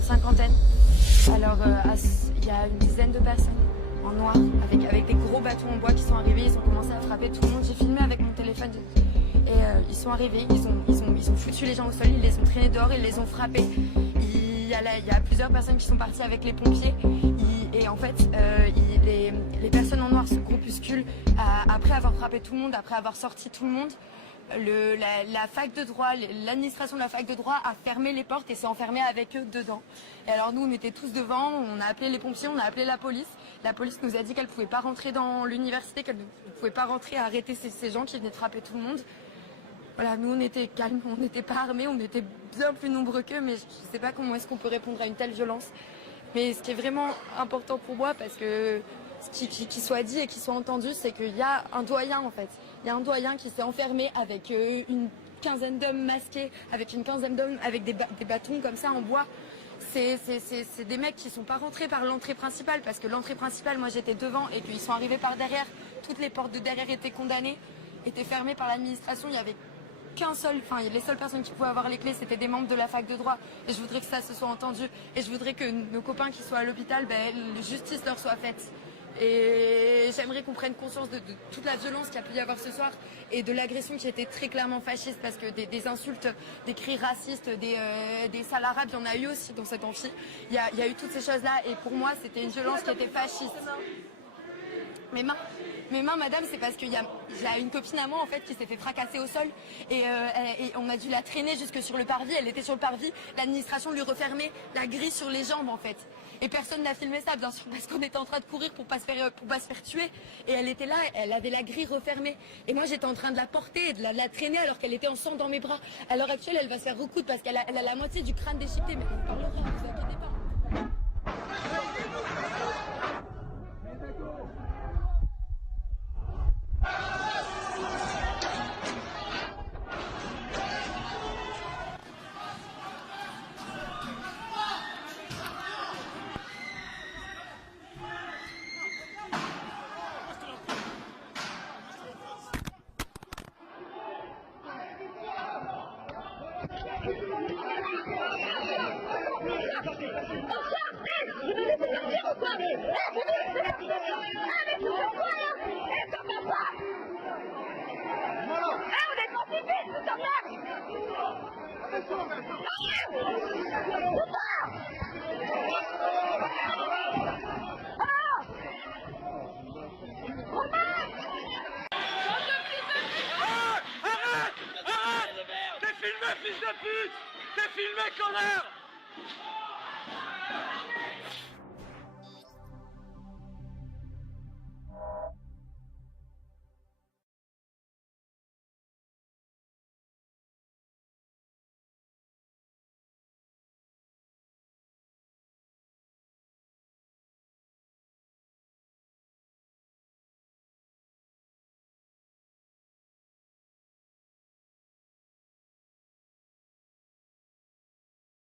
une cinquantaine. Alors, il y a une dizaine de personnes en noir, avec des gros bâtons en bois qui sont arrivés. Ils ont commencé à frapper tout le monde. J'ai filmé avec mon téléphone. Et ils sont arrivés, ils ont foutu les gens au sol, ils les ont traînés dehors, ils les ont frappés. Il y a plusieurs personnes qui sont parties avec les pompiers. Et en fait, les personnes en noir, ce groupuscule, après avoir frappé tout le monde, après avoir sorti tout le monde, la fac de droit, l'administration de la fac de droit a fermé les portes et s'est enfermée avec eux dedans. Et alors nous, on était tous devant, on a appelé les pompiers, on a appelé la police. La police nous a dit qu'elle ne pouvait pas rentrer dans l'université, qu'elle ne pouvait pas rentrer à arrêter ces gens qui venaient de frapper tout le monde. Voilà, nous on était calmes, on n'était pas armés, on était bien plus nombreux qu'eux, mais je ne sais pas comment est-ce qu'on peut répondre à une telle violence. Mais ce qui est vraiment important pour moi, parce que ce qui soit dit et qui soit entendu, c'est qu'il y a un doyen en fait. Il y a un doyen qui s'est enfermé avec une quinzaine d'hommes masqués, avec une quinzaine d'hommes avec des bâtons comme ça en bois. C'est des mecs qui ne sont pas rentrés par l'entrée principale, parce que l'entrée principale, moi j'étais devant et qu'ils sont arrivés par derrière. Toutes les portes de derrière étaient condamnées, étaient fermées par l'administration. Il y avait les seules personnes qui pouvaient avoir les clés, c'était des membres de la fac de droit. Et je voudrais que ça se soit entendu. Et je voudrais que nos copains qui soient à l'hôpital, la justice leur soit faite. Et j'aimerais qu'on prenne conscience de toute la violence qu'il y a pu y avoir ce soir et de l'agression qui était très clairement fasciste, parce que des insultes, des cris racistes, des sales arabes, il y en a eu aussi dans cet amphi. Il y a eu toutes ces choses-là et pour moi, c'était une violence qui était fasciste. Mes mains, madame, c'est parce qu'il y a une copine à moi en fait qui s'est fait fracasser au sol et on a dû la traîner jusque sur le parvis. Elle était sur le parvis, l'administration lui refermait la grille sur les jambes en fait. Et personne n'a filmé ça, bien sûr, parce qu'on était en train de courir pour pas se faire tuer. Et elle était là, elle avait la grille refermée. Et moi, j'étais en train de la porter et de la traîner alors qu'elle était en sang dans mes bras. À l'heure actuelle, elle va se faire recoudre parce qu'elle a la moitié du crâne déchiqueté. Mais on parlera, ne vous inquiétez pas. Fils de pute! T'es filmé, connard!